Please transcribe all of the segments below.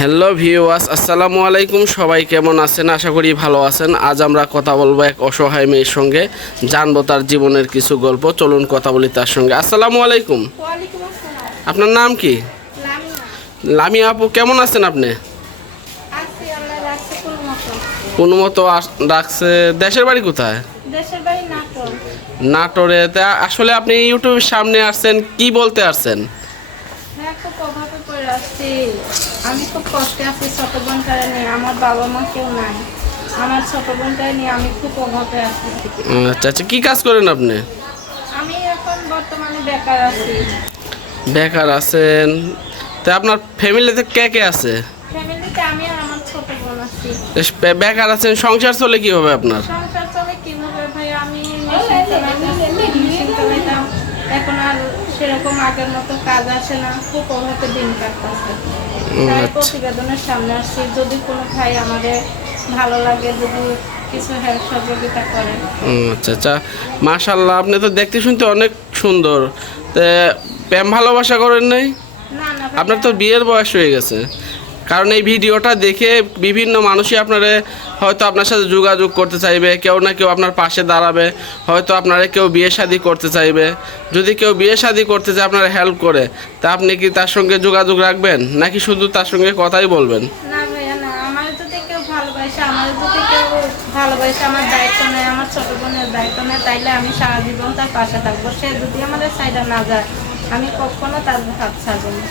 Hello viewers আসসালামু আলাইকুম। সবাই কেমন আছেন? আশা করি ভালো আছেন। আজ আমরা কথা বলব এক অসহায় মেয়ের সঙ্গে। জানব তার জীবনের কিছু গল্প। চলুন কথা বলি তার সঙ্গে। আসসালামু আলাইকুম। আপনার নাম কি? লামিয়া। আপু কেমন আছেন আপনি? রাখছে কোনো মতো। ডাকছে দেশের বাড়ি কোথায়? নাটোরে। তা আসলে আপনি ইউটিউবের সামনে আসছেন কি বলতে আসছেন? আসছি। আমি খুব কষ্টে আছি ছোট বোনটারে নিয়ে। আমার বাবা মা কেউ নাই। আমার ছোট বোনটারে নিয়ে আমি খুব অভাবে আছি। আচ্ছা আচ্ছা কী কাজ করেন আপনি? আমি এখন বর্তমানে বেকার আছি। বেকার আছেন। তা আপনার ফ্যামিলিতে কে কে আছে? ফ্যামিলিতে আমি আর আমার ছোট বোন আছি। বেকার আছেন সংসার চলে কীভাবে আপনার? সংসার চলে কীভাবে ভাই? আমি মেশিন চালাইতাম মেশিন চালাইতাম। এখন আর সেরকম আগের মতো কাজ আসে না খুব অভাবে দিন কাটতেছে। তাই আচ্ছা। প্রতিবেদনের সামনে আসছি যদি কোনো ভাই আমাদের ভালো লাগে যদি কিছু হেল্প সহযোগিতা করে। আচ্ছা আচ্ছা। মাশাল্লাহ আপনি তো দেখতে শুনতে অনেক সুন্দর। প্রেম ভালোবাসা করেন নাই? আপনার তো বিয়ের বয়স হয়ে গেছে। কারণ এই ভিডিওটা দেখে বিভিন্ন মানুষই আপনারা হয়তো আপনার সাথে যোগাযোগ করতে চাইবে কেউ না কেউ আপনার পাশে দাঁড়াবে হয়তো আপনারা কেউ বিয়ে শাদি করতে চাইবে। যদি কেউ বিয়ে শাদি করতে চায় আপনারা হেল্প করে তা আপনি কি তার সঙ্গে যোগাযোগ রাখবেন নাকি শুধু তার সঙ্গে কথাই বলবেন? না ভাইয়া না। আমার যদি কেউ ভালোবাসে আমার যদি কেউ ভালোবাসে আমার দায়িত্ব নেয় আমার ছোট বোনের দায়িত্ব নেয় তাইলে আমি সারা জীবন তার পাশে থাকব। সে যদি আমাদের সাইডে না যায় আমি কখনো তার হাত ছাড়বো না।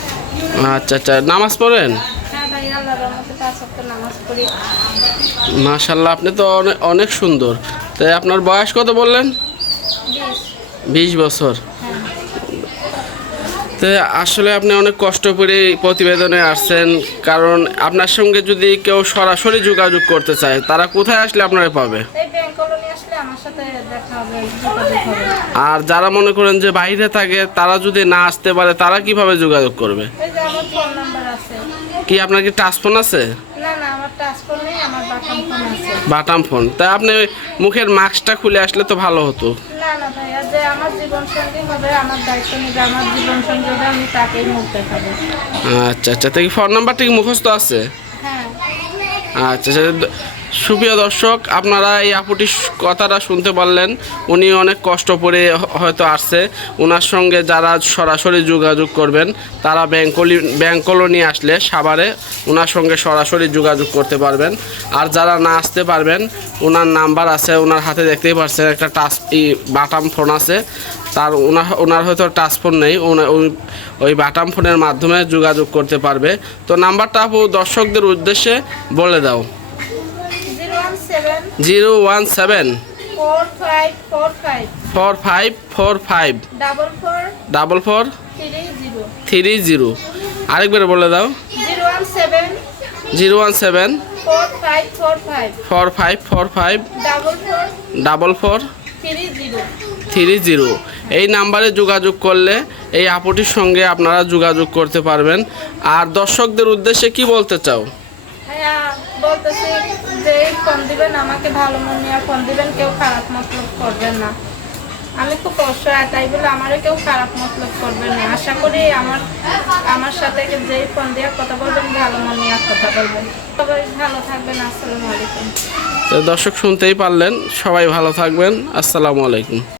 আচ্ছা আচ্ছা। নামাজ পড়েন? মাশাল্লাহ আপনি তো অনেক সুন্দর। তাই আপনার বয়স কত বললেন? বিশ বছর। তো আসলে আপনি অনেক কষ্ট করে প্রতিবেদনে আসছেন, কারণ আপনার সঙ্গে যদি কেউ সরাসরি যোগাযোগ করতে চায়, তারা কোথায় আসলে আপনারা পাবে? আর যারা মনে করেন যে বাইরে থাকে, তারা যদি না আসতে পারে, তারা কীভাবে যোগাযোগ করবে? কি আপনার কি টাচ ফোন আছে? বাটাম ফোন তা আপনি মুখের মাস্কটা খুলে আসলে তো ভালো হতো। আচ্ছা আচ্ছা ফোন নাম্বারটা কি মুখস্থ আছে? হ্যাঁ। আচ্ছা আচ্ছা সুপ্রিয় দর্শক, আপনারা এই আপুটির কথাটা শুনতে পারলেন। উনি অনেক কষ্ট করে হয়তো আসছে। ওনার সঙ্গে যারা সরাসরি যোগাযোগ করবেন, তারা ব্যাংকলি ব্যাংক কলোনি আসলে সাভারে ওনার সঙ্গে সরাসরি যোগাযোগ করতে পারবেন। আর যারা না আসতে পারবেন ওনার নাম্বার আছে ওনার হাতে দেখতেই পারছেন, একটা টাচ বাটাম ফোন আছে। তার ওনার ওনার হয়তো টাচ ফোন নেই ওই বাটাম ফোনের মাধ্যমে যোগাযোগ করতে পারবে। তো নাম্বারটা আপু দর্শকদের উদ্দেশ্যে বলে দাও। Zero one seven four five four five double four three zero আরেকবার বলে দাও zero one seven four five four five double four three zero এই নাম্বারে যোগাযোগ করলে এই আপুটির সঙ্গে আপনারা যোগাযোগ করতে পারবেন। আর দর্শকদের উদ্দেশ্যে কি বলতে চাও? হ্যাঁ বলতেছি যে, ফোন দিবেন, আমাকে ভালো মন নিয়ে ফোন দিবেন, কেউ খারাপ মতলব করবেন না। আমি খুব অসহায়, তাই বলে আমারও কেউ খারাপ মতলব করবেন না। আশা করি আমার আমার সাথে যেই ফোন দিয়ে কথা বলবেন, ভালো মন নিয়ে কথা বলবেন। সবাই ভালো থাকবেন, আসসালামু আলাইকুম। দর্শক শুনতেই পারলেন, সবাই ভালো থাকবেন, আসসালামু আলাইকুম।